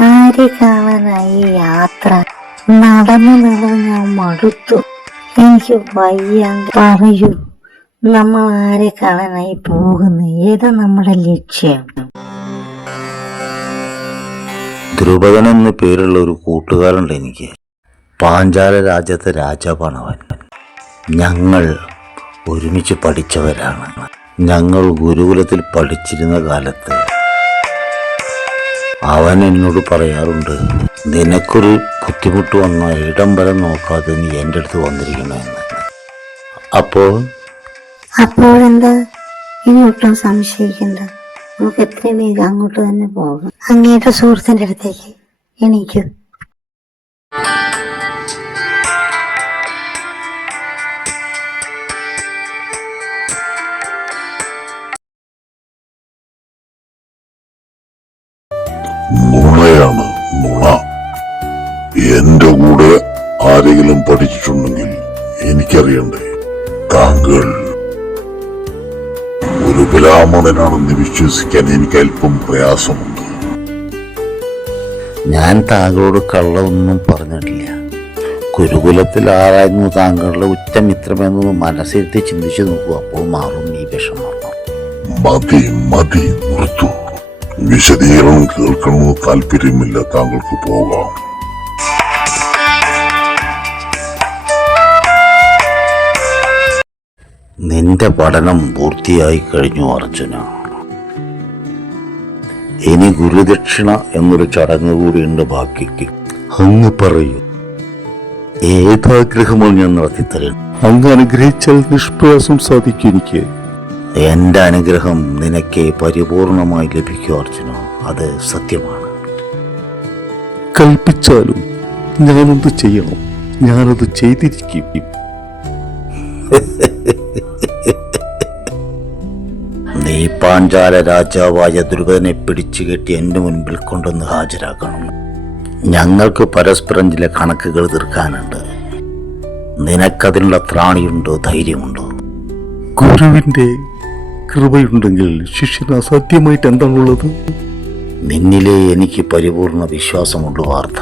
ആരെ കാണാനായി യാത്ര? നടന്നു നടന്ന് ഞാൻ മടുത്തു. എനിക്ക് വയ്യ. പറയൂ നമ്മൾ ആരെ കാണാനായി പോകുന്നു? ഏതാ നമ്മുടെ ലക്ഷ്യം? ധ്രുപദൻ എന്ന പേരുള്ള ഒരു കൂട്ടുകാരുണ്ട് എനിക്ക്. പാഞ്ചാല രാജ്യത്തെ രാജാവാണ് അവൻ. ഞങ്ങൾ ഒരുമിച്ച് പഠിച്ചവരാണ്. ഞങ്ങൾ ഗുരുകുലത്തിൽ പഠിച്ചിരുന്ന കാലത്ത് അവൻ എന്നോട് പറയാറുണ്ട് നിനക്കൊരു ബുദ്ധിമുട്ട് വന്ന ഇടം വരെ നോക്കാതെ നീ എന്റെ അടുത്ത് വന്നിരിക്കണമെന്ന് അപ്പോൾ അപ്പോൾ എന്താ? ഇനി ഒട്ടും സംശയിക്കണ്ട. നമുക്ക് എത്രയും വേഗം അങ്ങോട്ട് തന്നെ പോകാം. അങ്ങേയുടെ സുഹൃത്തിന്റെ അടുത്തേക്ക് എണീക്കൂ. എന്റെ കൂടെ ആരെങ്കിലും പഠിച്ചിട്ടുണ്ടെങ്കിൽ എനിക്കറിയണ്ടേ? താങ്കൾ ഒരു ബ്രാഹ്മണനാണെന്ന് വിശ്വസിക്കാൻ എനിക്ക് അല്പം പ്രയാസമുണ്ട്. ഞാൻ താങ്കളോട് കള്ളമൊന്നും പറഞ്ഞിട്ടില്ല. ഗുരുകുലത്തിൽ ആരായിരുന്നു താങ്കളുടെ ഉറ്റമിത്രമെന്ന് മനസ്സിരുത്തി ചിന്തിച്ചു നോക്കൂ. അപ്പോൾ മാറും ഈ വിഷം മതി മതി നിർത്തു. വിശദീകരണം കേൾക്കണമെന്ന് താല്പര്യമില്ല. താങ്കൾക്ക് പോകാം. നിന്റെ പഠനം പൂർത്തിയായി കഴിഞ്ഞു അർജുന. ഇനി ഗുരുദക്ഷിണ എന്നൊരു ചടങ്ങ് കൂടിയുണ്ട് ബാക്കിക്ക്. അങ്ങ് പറയൂ. ഏതാഗ്രഹമോ ഞാൻ നടത്തിത്തരും അങ്ങ് അനുഗ്രഹിച്ചാൽ നിഷ്പ്രയാസം സാധിക്കും എനിക്ക്. എന്റെ അനുഗ്രഹം നിനക്ക് പരിപൂർണമായി ലഭിക്കും അർജുന. അത് സത്യമാണ്. കൽപ്പിച്ചാലും ഞാനത് ചെയ്യണം. ഞാനത് ചെയ്തിരിക്കും. നീ പാഞ്ചാല രാജാവായ ദുർഗനെ പിടിച്ചു കെട്ടി എന്റെ മുൻപിൽ കൊണ്ടുവന്ന് ഹാജരാക്കണം. ഞങ്ങൾക്ക് പരസ്പരം ചില കണക്കുകൾ തീർക്കാനുണ്ട്. നിനക്കതിനുള്ള ത്രാണിയുണ്ടോ? ധൈര്യമുണ്ടോ? ഗുരുവിന്റെ കൃപയുണ്ടെങ്കിൽ ശിഷ്യന് അസാധ്യമായിട്ട് എന്താണുള്ളത്? നിന്നിലെ എനിക്ക് പരിപൂർണ വിശ്വാസമുണ്ട് വാർത്ത.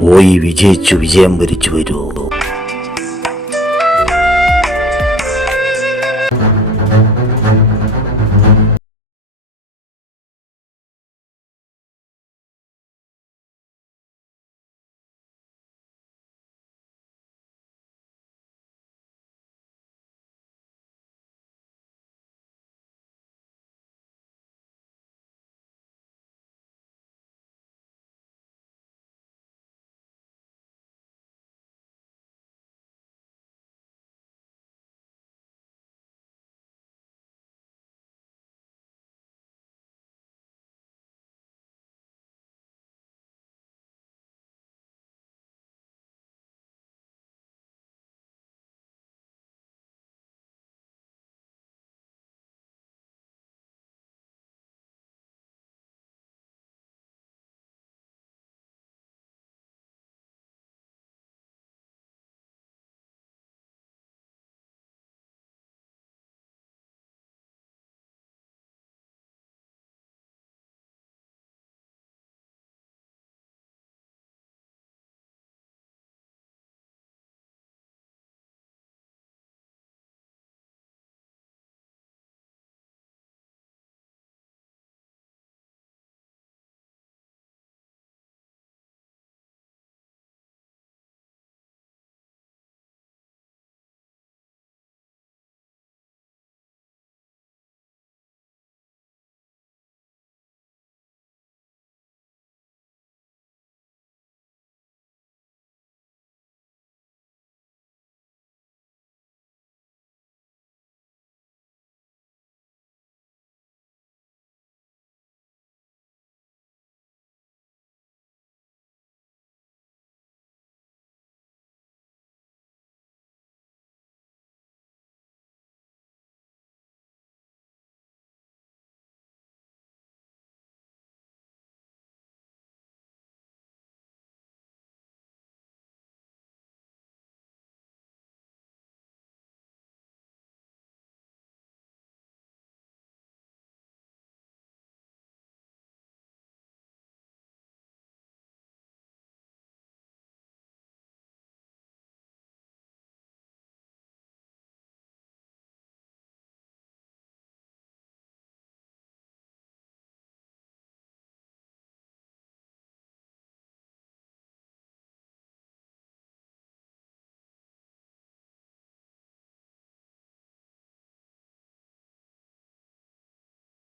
പോയി വിജയിച്ചു വിജയം വരിച്ചു വരൂ.